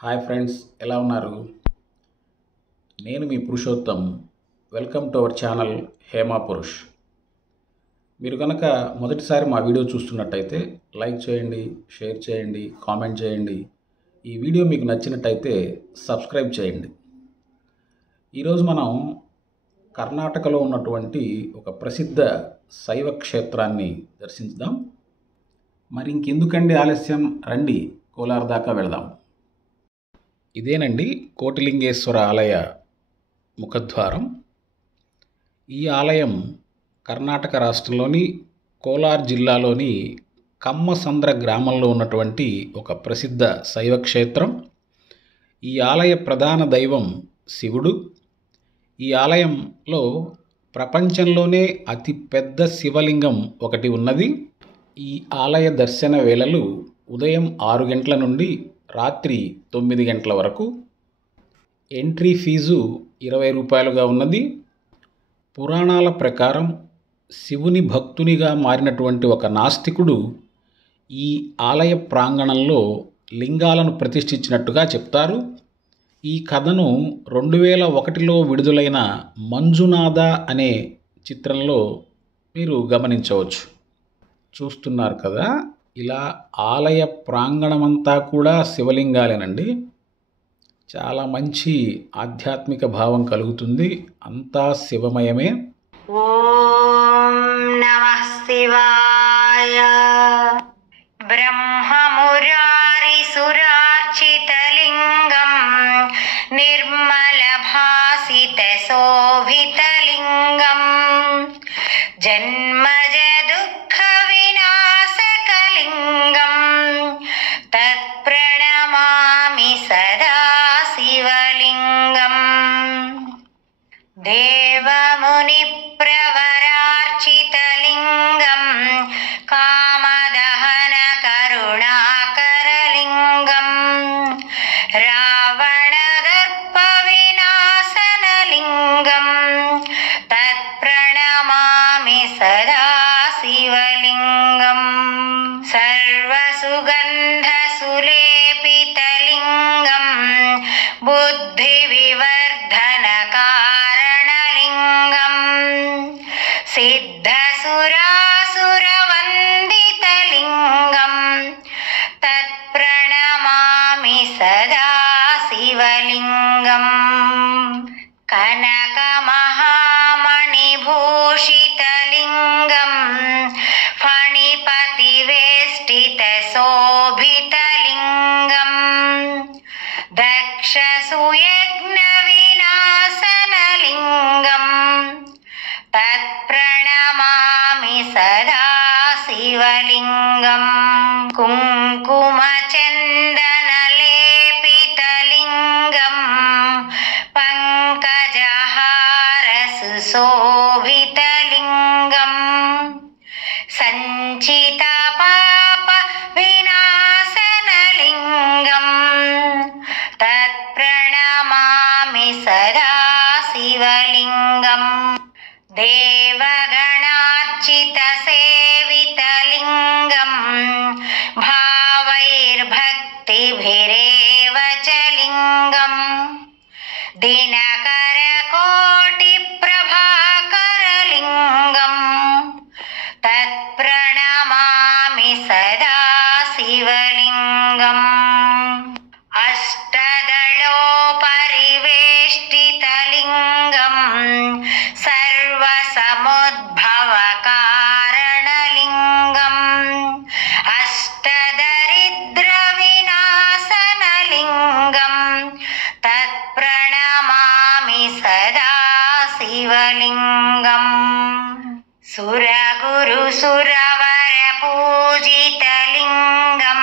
Hi friends, ఎలా ఉన్నారు? నేను మీ Purushottam. Welcome to our channel Hema Purush. మీరు కనుక మొదటిసారి మా వీడియో చూస్తున్నట్టయితే లైక్ చేయండి, షేర్ చేయండి, కామెంట్ చేయండి. ఈ వీడియో మీకు నచ్చినట్టయితే సబ్స్క్రైబ్ చేయండి. ఈరోజు మనం కర్ణాటకలో ఉన్నటువంటి ఒక ప్రసిద్ధ శైవ క్షేత్రాన్ని దర్శించుదాం. మరి ఇంకెందుకండి ఆలస్యం, రండి కోలార్ దాకా వెళదాం. ఇదేనండి కోటిలింగేశ్వర ఆలయ ముఖద్వారం. ఈ ఆలయం కర్ణాటక రాష్ట్రంలోని కోలార్ జిల్లాలోని కమ్మసంద్ర గ్రామంలో ఉన్నటువంటి ఒక ప్రసిద్ధ శైవ క్షేత్రం. ఈ ఆలయ ప్రధాన దైవం శివుడు. ఈ ఆలయంలో ప్రపంచంలోనే అతి పెద్ద శివలింగం ఒకటి ఉన్నది. ఈ ఆలయ దర్శన వేళలు ఉదయం 6 గంటల నుండి రాత్రి 9 గంటల వరకు. ఎంట్రీ ఫీజు 20 రూపాయలుగా ఉన్నది. పురాణాల ప్రకారం శివుని భక్తునిగా మారినటువంటి ఒక నాస్తికుడు ఈ ఆలయ ప్రాంగణంలో లింగాలను ప్రతిష్ఠించినట్టుగా చెప్తారు. ఈ కథను 2001లో విడుదలైన మంజునాథ అనే చిత్రంలో మీరు గమనించవచ్చు. చూస్తున్నారు కదా, ఇలా ఆలయ ప్రాంగణమంతా కూడా శివలింగాలేనండి. చాలా మంచి ఆధ్యాత్మిక భావం కలుగుతుంది. అంతా శివమయమే. ఓం నమః శివాయ. బ్రహ్మమురారి సురార్చితలింగం నిర్మల భాసిత శోభితలింగం జన్మజ దుఃఖ వినాశకలింగం తత్ప్రణమామి సదా శివలింగం. దేవముని ప్రవరార్చితలింగం కామదహన కరుణాకరలింగం రావణదర్ప వినాశనలింగం తత్ప్రణమామి సదా శివలింగం. సర్వసుగంధ సులేపితలింగం బుద్ధి వివర్ధన కారణలింగం సిద్ధసురాసురవందితలింగం తత్ప్రణమామి సదా శివలింగం. కనకమహామణిభూషితలింగం ఫణిపతివేష్టిత శోభితలింగం దక్షసుయజ్ఞ వినాశనలింగం తత్ప్రణమామి సదా శివలింగం. కుంకుమచందనలేపితలింగం పంకజహార సుశోభితలింగం సంచిత పాప వినాశనలింగం తత్ప్రణమామి సదా శివలింగం. దేవగణార్చిత సేవితలింగం భావైర్భక్తిభిరేవ చ లింగం దినకర కోటి ప్రభాకరలింగం తత్ప్రణమామి సదా శివలింగం. అష్టదళోపరివేష్టితలింగం సర్వసముద్భవకారణలింగం అష్టదరిద్ర వినాశనలింగం తత్ప్రణమామి సదా శివలింగం. సురగురు సురవర పూజితలింగం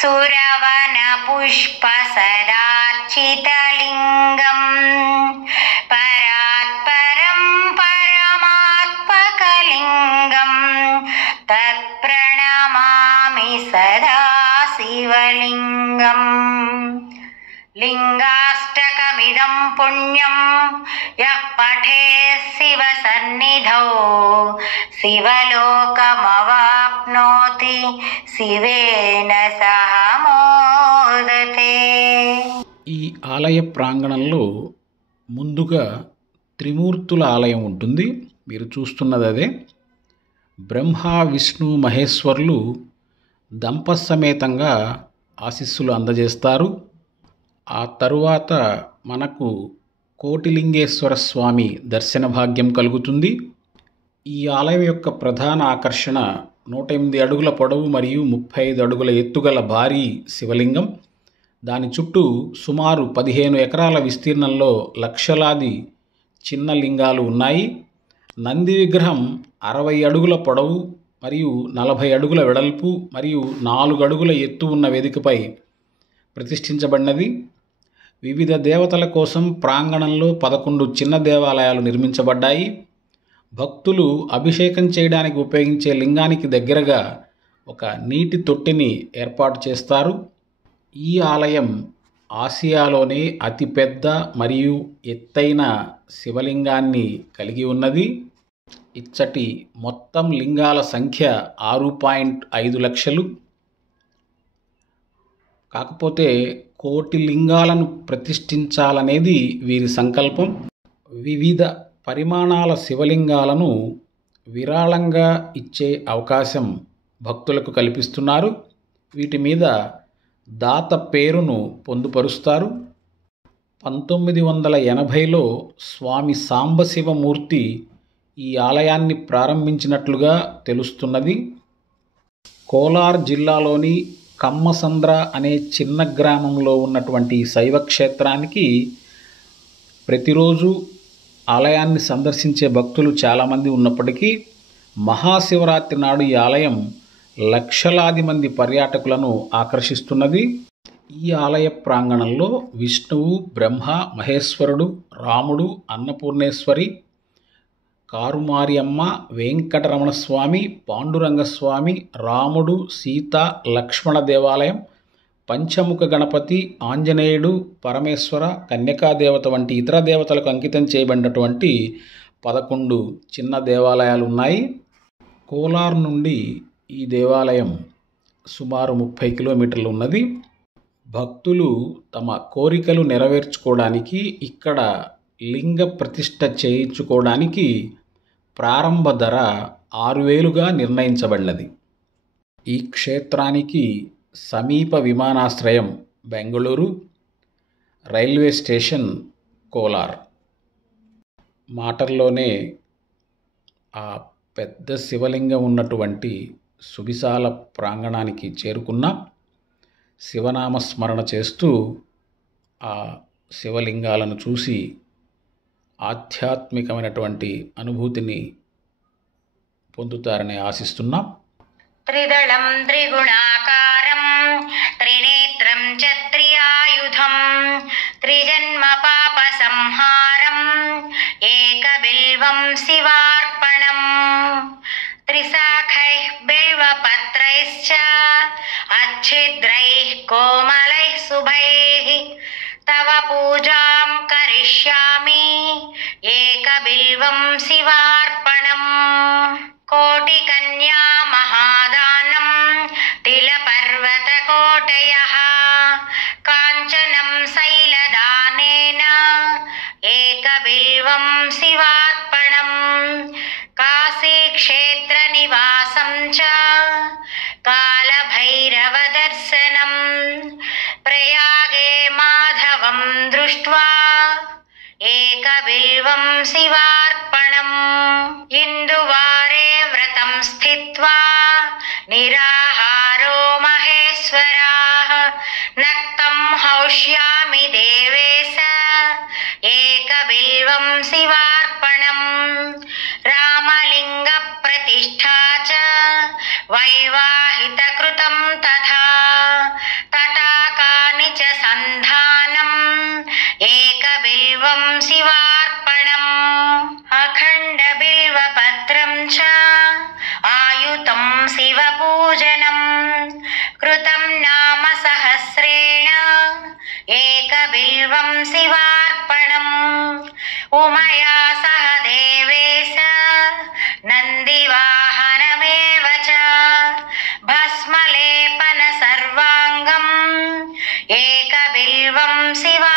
సురవన పుష్ప సదార్చితలింగం పరాత్పరం పరమాత్మకలింగం తత్ప్రణమామి సదా శివలింగం. లింగాష్టకమిదం పుణ్యం యః పఠేత్ శివ సన్నిధౌ శివలోకమవాప్నోతి శివేన సహ మోదతే. ఆలయ ప్రాంగణంలో ముందుగా త్రిమూర్తుల ఆలయం ఉంటుంది. మీరు చూస్తున్నది అదే. బ్రహ్మ విష్ణు మహేశ్వరులు దంపసమేతంగా ఆశీస్సులు అందజేస్తారు. ఆ తరువాత మనకు కోటిలింగేశ్వర స్వామి దర్శన భాగ్యం కలుగుతుంది. ఈ ఆలయం యొక్క ప్రధాన ఆకర్షణ 108 అడుగుల పొడవు మరియు 35 అడుగుల ఎత్తుగల భారీ శివలింగం. దాని చుట్టూ సుమారు 15 ఎకరాల విస్తీర్ణంలో లక్షలాది చిన్న లింగాలు ఉన్నాయి. నంది విగ్రహం 60 అడుగుల పొడవు మరియు 40 అడుగుల వెడల్పు మరియు 4 అడుగుల ఎత్తు ఉన్న వేదికపై ప్రతిష్ఠించబడినది. వివిధ దేవతల కోసం ప్రాంగణంలో 11 చిన్న దేవాలయాలు నిర్మించబడ్డాయి. భక్తులు అభిషేకం చేయడానికి ఉపయోగించే లింగానికి దగ్గరగా ఒక నీటి తొట్టిని ఏర్పాటు చేస్తారు. ఈ ఆలయం ఆసియాలోనే అతిపెద్ద మరియు ఎత్తైన శివలింగాన్ని కలిగి ఉన్నది. ఇచ్చటి మొత్తం లింగాల సంఖ్య 6.5 లక్షలు. కాకపోతే కోటి లింగాలను ప్రతిష్ఠించాలనేది వీరి సంకల్పం. వివిధ పరిమాణాల శివలింగాలను విరాళంగా ఇచ్చే అవకాశం భక్తులకు కల్పిస్తున్నారు. వీటి మీద దాత పేరును పొందుపరుస్తారు. 1980లో స్వామి సాంబశివమూర్తి ఈ ఆలయాన్ని ప్రారంభించినట్లుగా తెలుస్తున్నది. కోలార్ జిల్లాలోని కమ్మసంద్ర అనే చిన్న గ్రామంలో ఉన్నటువంటి శైవ క్షేత్రానికి ప్రతిరోజు ఆలయాన్ని సందర్శించే భక్తులు చాలామంది ఉన్నప్పటికీ మహాశివరాత్రి నాడు ఈ ఆలయం లక్షలాది మంది పర్యాటకులను ఆకర్షిస్తున్నది. ఈ ఆలయ ప్రాంగణంలో విష్ణువు, బ్రహ్మ, మహేశ్వరుడు, రాముడు, అన్నపూర్ణేశ్వరి, కారుమారియమ్మ, వెంకటరమణస్వామి, పాండురంగస్వామి, రాముడు, సీత, లక్ష్మణ దేవాలయం, పంచముఖ గణపతి, ఆంజనేయుడు, పరమేశ్వర, కన్యకాదేవత వంటి ఇతర దేవతలకు అంకితం చేయబడినటువంటి 11 చిన్న దేవాలయాలు ఉన్నాయి. కోలార్ నుండి ఈ దేవాలయం సుమారు 30 కిలోమీటర్లు ఉన్నది. భక్తులు తమ కోరికలు నెరవేర్చుకోవడానికి, ఇక్కడ లింగ ప్రతిష్ఠ చేయించుకోవడానికి ప్రారంభ ధర 6,000గా నిర్ణయించబడినది. ఈ క్షేత్రానికి సమీప విమానాశ్రయం బెంగళూరు, రైల్వే స్టేషన్ కోలార్. మాటల్లోనే ఆ పెద్ద శివలింగం ఉన్నటువంటి సువిశాల ప్రాంగణానికి చేరుకున్న శివనామస్మరణ చేస్తూ ఆ శివలింగాలను చూసి ఆధ్యాత్మికమైనటువంటి అనుభూతిని పొందుతారని ఆశిస్తున్నాం. త్రిదళం త్రిగుణాకారం త్రినేత్రం చ త్రియాయుధం త్రిజన్మ పాప సంహారం ఏకబిల్వం శివార్పణం త్రిశాఖైః బిల్వపత్రైశ్చ అచ్ఛిద్రైః కోమలైః శుభైః తవ పూజాం కరిష్యామి ఏకబిల్వం శివార్పణం కోటికన్యా మహాదానం తిలపర్వతకోటయః కాంచనం శైలదానేన ఏకబిల్వం శివార్పణం కాశీక్షేత్రనివాసం చ కాలభైరవదర్శనం ప్రయాగే మాధవం దృష్ట్వా ఏకబిల్వం శివార్పణం ఇందువారే వ్రతం స్థిత్వా నిరాహారో మహేశ్వరాః నక్తం హౌష్యామి దేవేశ ఏకబిల్వం శివార్పణం రామలింగ ప్రతిష్ఠా చ వైవాహిత కృతం తథా తటాకాని చ సంధానం ఏకబిల్వం శివార్పణం అఖండ బిల్వపత్రం చ ఆయుతం శివపూజనం కృతం నామ సహస్రేణ ఏకబిల్వం శివార్పణం ఉమయా సహ దేవేశ నందివాహనమేవ చ భస్మలేపన సర్వాంగం ఏకబిల్వం శివా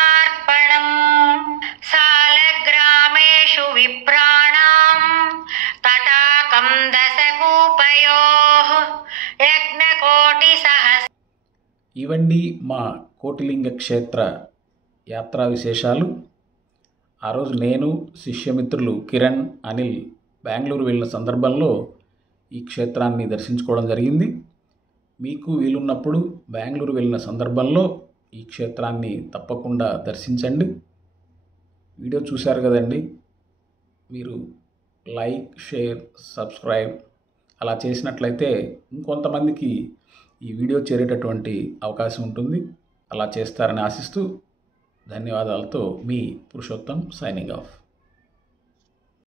ఇవండి మా కోటిలింగ క్షేత్ర యాత్రా విశేషాలు. ఆ రోజు నేను, శిష్యమిత్రులు కిరణ్, అనిల్ బెంగళూరు వెళ్ళిన సందర్భంలో ఈ క్షేత్రాన్ని దర్శించుకోవడం జరిగింది. మీకు వీలున్నప్పుడు బెంగళూరు వెళ్ళిన సందర్భంలో ఈ క్షేత్రాన్ని తప్పకుండా దర్శించండి. వీడియో చూశారు కదండి, మీరు లైక్, షేర్, సబ్స్క్రైబ్ అలా చేసినట్లయితే ఇంకొంతమందికి ఈ వీడియో చేరేటటువంటి అవకాశం ఉంటుంది. అలా చేస్తారని ఆశిస్తూ ధన్యవాదాలతో మీ పురుషోత్తం సైనింగ్ ఆఫ్.